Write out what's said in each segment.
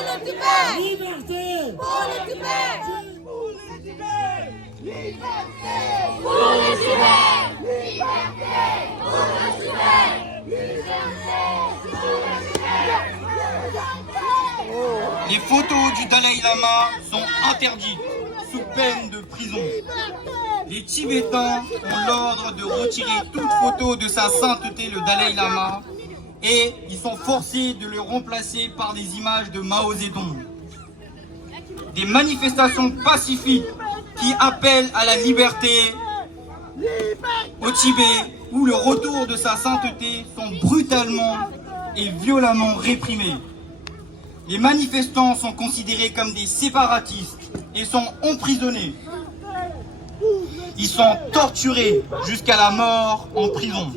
le Tibet. Liberté Pour le Tibet. pour le Tibet. Liberté Pour le Tibet. Liberté. Pour le Tibet. Les photos du Dalai Lama sont interdites sous peine de prison. Les Tibétains ont l'ordre de retirer toute photo de sa sainteté, le Dalai Lama, et ils sont forcés de le remplacer par des images de Mao Zedong. Des manifestations pacifiques qui appellent à la liberté au Tibet, où le retour de sa sainteté sont brutalement et violemment réprimés. Les manifestants sont considérés comme des séparatistes et sont emprisonnés. Ils sont torturés jusqu'à la mort en prison.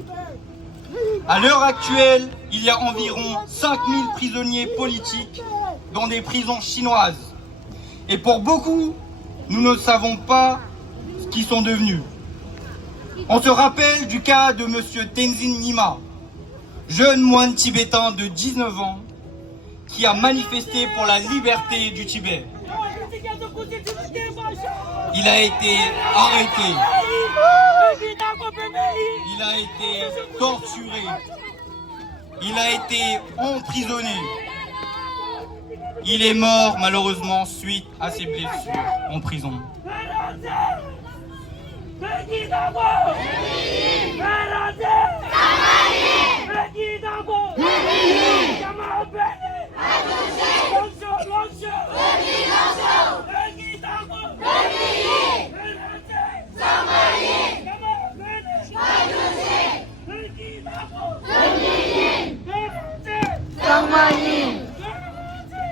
À l'heure actuelle, il y a environ 5000 prisonniers politiques dans des prisons chinoises. Et pour beaucoup, nous ne savons pas ce qu'ils sont devenus. On se rappelle du cas de M. Tenzin Nyima, jeune moine tibétain de 19 ans, qui a manifesté pour la liberté du Tibet. Il a été arrêté. Il a été torturé. Il a été emprisonné. Il est mort malheureusement suite à ses blessures en prison.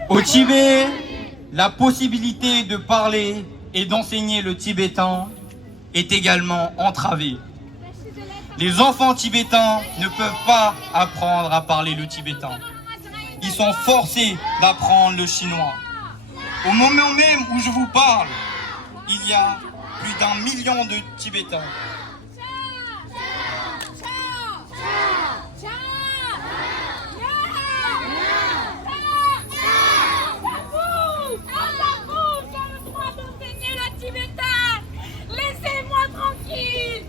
Au Tibet, la possibilité de parler et d'enseigner le tibétain est également entravée. Les enfants tibétains ne peuvent pas apprendre à parler le tibétain. Ils sont forcés d'apprendre le chinois. Au moment même où je vous parle, il y a plus d'1 million de Tibétains. Laissez-moi tranquille.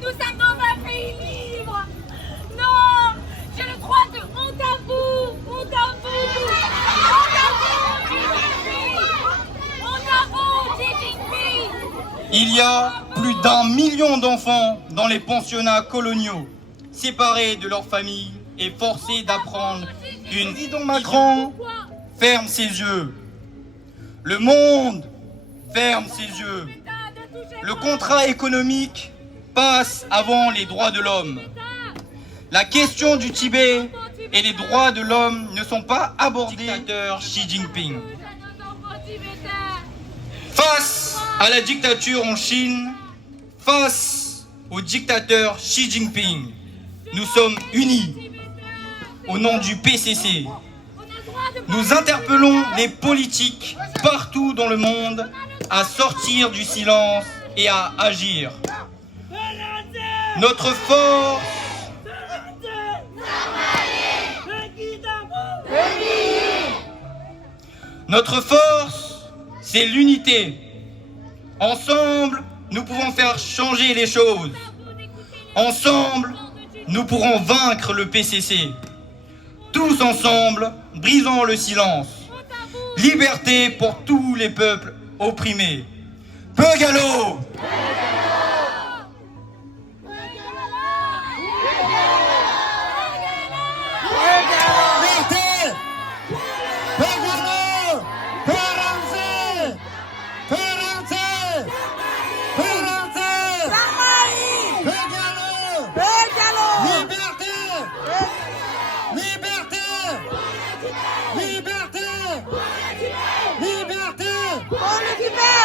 Nous sommes dans un pays libre. Non, j'ai le droit de honte à vous. Honte à vous. Honte à vous, honte à vous, Xi Jinping. Il y a plus d'1 million d'enfants dans les pensionnats coloniaux, séparés de leurs familles et forcés d'apprendre une vie dont Macron ferme ses yeux. Le monde ferme ses yeux. Le contrat économique passe avant les droits de l'homme. La question du Tibet et les droits de l'homme ne sont pas abordés par le dictateur Xi Jinping. Face à la dictature en Chine, face au dictateur Xi Jinping, nous sommes unis au nom du PCC. Nous interpellons les politiques partout dans le monde à sortir du silence et à agir. Notre force, c'est l'unité. Ensemble, nous pouvons faire changer les choses. Ensemble, nous pourrons vaincre le PCC. Tous ensemble, brisons le silence. Liberté pour tous les peuples opprimés. Pegalo!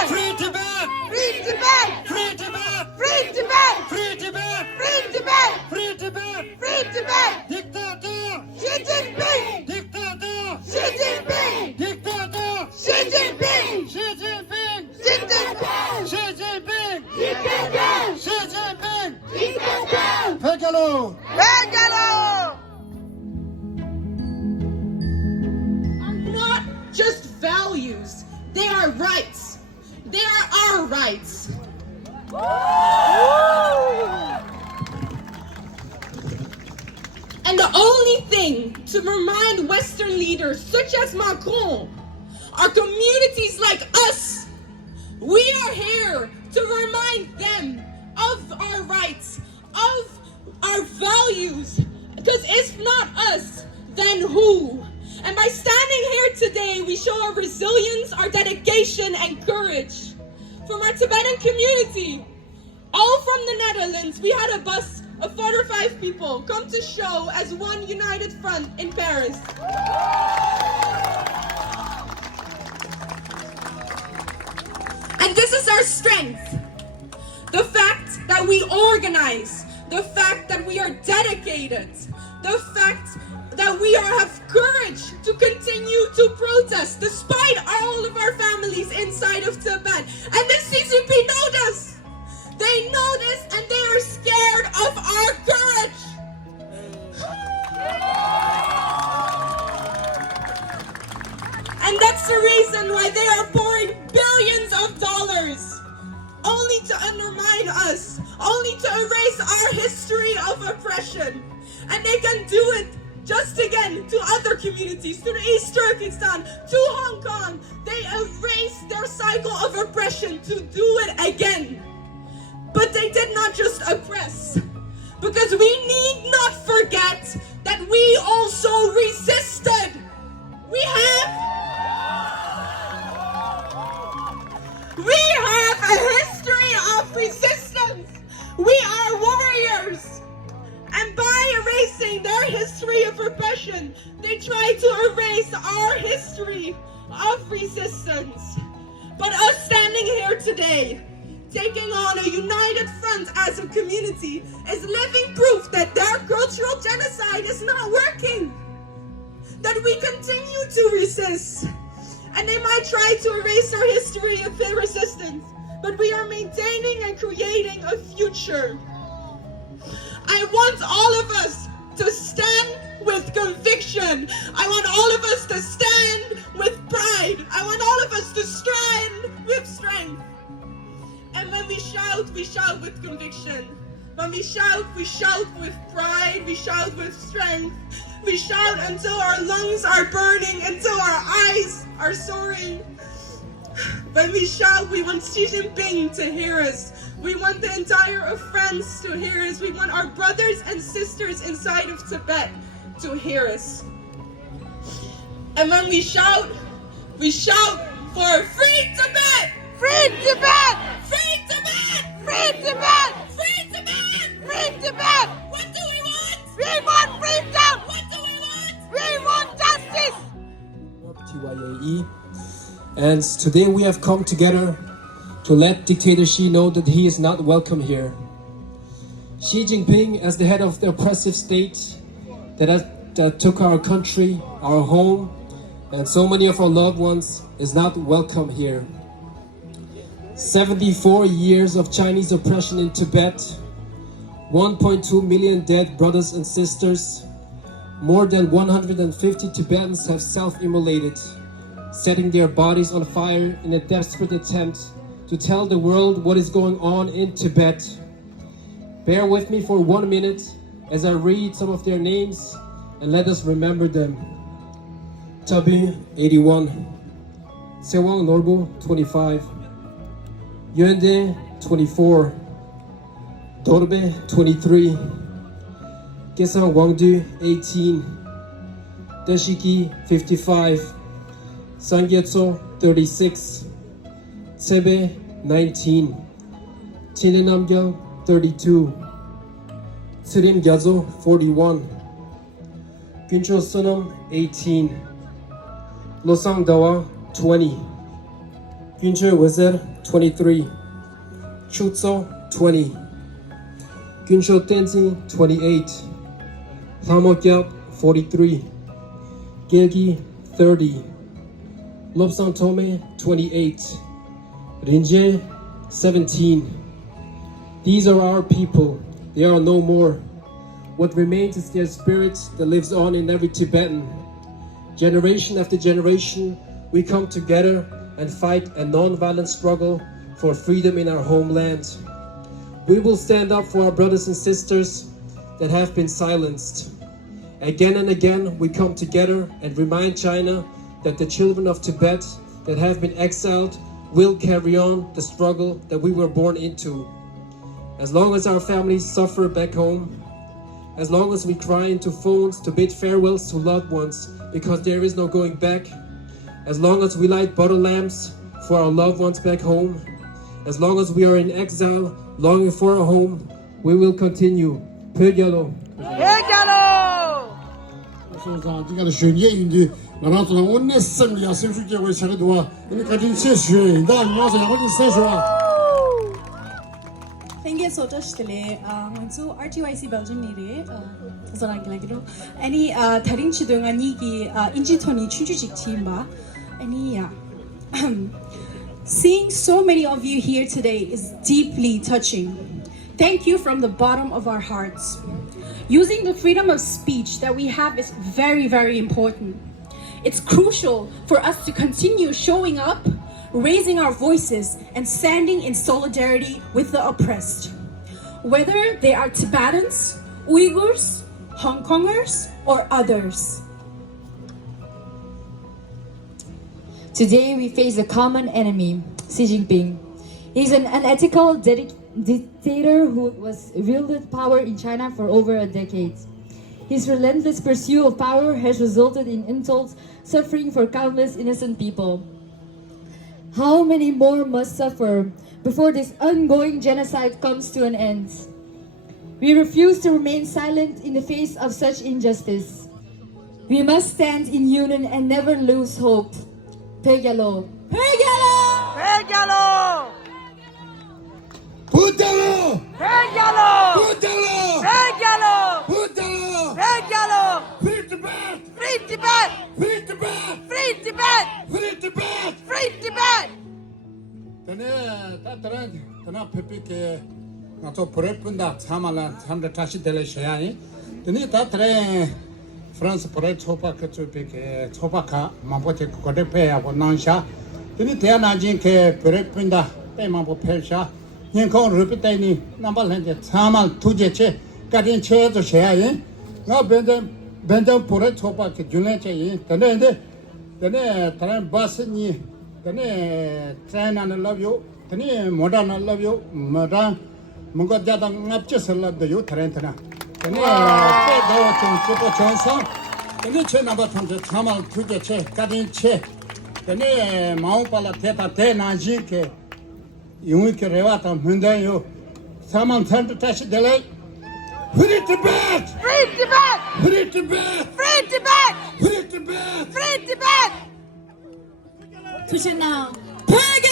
Free Tibet! Free Tibet! Free Tibet! Free Tibet! Free Tibet! Free Tibet! Free Tibet! Free Tibet! Dictateur! Xi Jinping! Dictateur! Xi Jinping! Dictateur! Xi Jinping! Xi Jinping! Dictateur! Xi Jinping! Dictateur! Xi Jinping! Dictateur! Pegalo! Pegalo! I'm not our rights. And the only thing to remind Western leaders such as Macron, our communities like us, we are here to remind them of our rights, of our values, because if not us, then who? And by standing here today, we show our resilience, our dedication, and courage. From our Tibetan community, all from the Netherlands, we had a bus of 4 or 5 people come to show as one united front in Paris. And this is our strength. The fact that we organize, the fact that we are dedicated, the fact that we have courage to continue to protest despite all of our families inside of Tibet. And the CCP know this. They know this and they are scared of our courage. And that's the reason why they are pouring billions of dollars only to undermine us, only to erase our history of oppression. And they can do it just again to other communities, to East Turkestan, to Hong Kong. They erase their cycle of oppression to do it again. But they did not just oppress, because we need not forget that we also resisted. We have a history of resistance. We are warriors. And by erasing their history of oppression, they try to erase our history of resistance. But us standing here today, taking on a united front as a community, is living proof that their cultural genocide is not working. That we continue to resist. And they might try to erase our history of resistance, but we are maintaining and creating a future. I want all of us to stand with conviction. I want all of us to stand with pride. I want all of us to stand with strength. And when we shout with conviction. When we shout with pride, we shout with strength. We shout until our lungs are burning, until our eyes are soaring. When we shout, we want Xi Jinping to hear us. We want the entire France to hear us. We want our brothers and sisters inside of Tibet to hear us. And when we shout for free Tibet! Free Tibet! Free Tibet! Free Tibet! Free Tibet! Free Tibet! What do we want? We want freedom! What do we want? We want justice! TYAE. And today we have come together to let dictator Xi know that he is not welcome here. Xi Jinping, as the head of the oppressive state that took our country, our home, and so many of our loved ones, is not welcome here. 74 years of Chinese oppression in Tibet, 1.2 million dead brothers and sisters, more than 150 Tibetans have self-immolated, setting their bodies on fire in a desperate attempt to tell the world what is going on in Tibet. Bear with me for 1 minute as I read some of their names and let us remember them. Tabu, 81. Sewang Norbu, 25. Yuande, 24. Dorbe, 23. Gesang Wangdu, 18. Dashiki, 55. Sangyetso, 36. Tsebe, 19. Chinenamgyal, 32. Tsirim Gyazo, 41. Gyuncho Sunam, 18. Losang Dawa, 20. Gyuncho Wezer, 23. Chutso, 20. Gyuncho Tenzi, 28. Lamokyap, 43. Gilgi, 30. Lobsang Tome, 28. Rinje, 17. These are our people. They are no more. What remains is their spirit that lives on in every Tibetan. Generation after generation, we come together and fight a non-violent struggle for freedom in our homeland. We will stand up for our brothers and sisters that have been silenced. Again and again, we come together and remind China that the children of Tibet that have been exiled will carry on the struggle that we were born into. As long as our families suffer back home, as long as we cry into phones to bid farewells to loved ones because there is no going back, as long as we light bottle lamps for our loved ones back home, as long as we are in exile, longing for a home, we will continue. Pögyalo. 说啥？这个选业运的，那他做我那生呀，生出结果下来多啊，你赶紧去选的，你要是要你筛选啊。 Thank so today. So RTYC Belgium nire zolang lagiro. Any taring chidunga ni ki inji thoni chujujik chimba. Any seeing so many of you here today is deeply touching. Thank you from the bottom of our hearts. Using the freedom of speech that we have is very, very important. It's crucial for us to continue showing up, raising our voices, and standing in solidarity with the oppressed. Whether they are Tibetans, Uyghurs, Hong Kongers, or others. Today we face a common enemy, Xi Jinping. He's an unethical dictator who was wielded power in China for over a decade. His relentless pursuit of power has resulted in untold suffering for countless innocent people. How many more must suffer before this ongoing genocide comes to an end? We refuse to remain silent in the face of such injustice. We must stand in union and never lose hope. Pegyalo! Pegyalo! Putalo! Pögyalo! Putalo! Pögyalo! Putalo! Pögyalo! Free Tibet! Free Tibet! Free Tibet! Free Tibet! Free Tibet! Free Tibet! Tene tana pepike nato porepunda tamala tamda tashi dele shayani. Tene tatre France pore chopa kachupike chopa ka mambote kodepe abo nansha. Tene te anajin ke porepunda pe mambo persha. Ninkon rupitani nambalende tamal tujeche kadin che to shayi. Na bende pore chopa ke juneche yi. Tene basni. Tene China I love you, tene modern I love you, modern mungo jada ngapche love you tarentana. Tene pedo chupo chonsa, tene che namba thonje chamal thuje che kadin che. Tene mau pala theta te naji ke yumi ke rewata munda yo. Saman thant tash delay. Free Tibet! Free Tibet! Free Tibet! Free Tibet! Free Tibet! Free Tibet! Push it now. Pögyalo!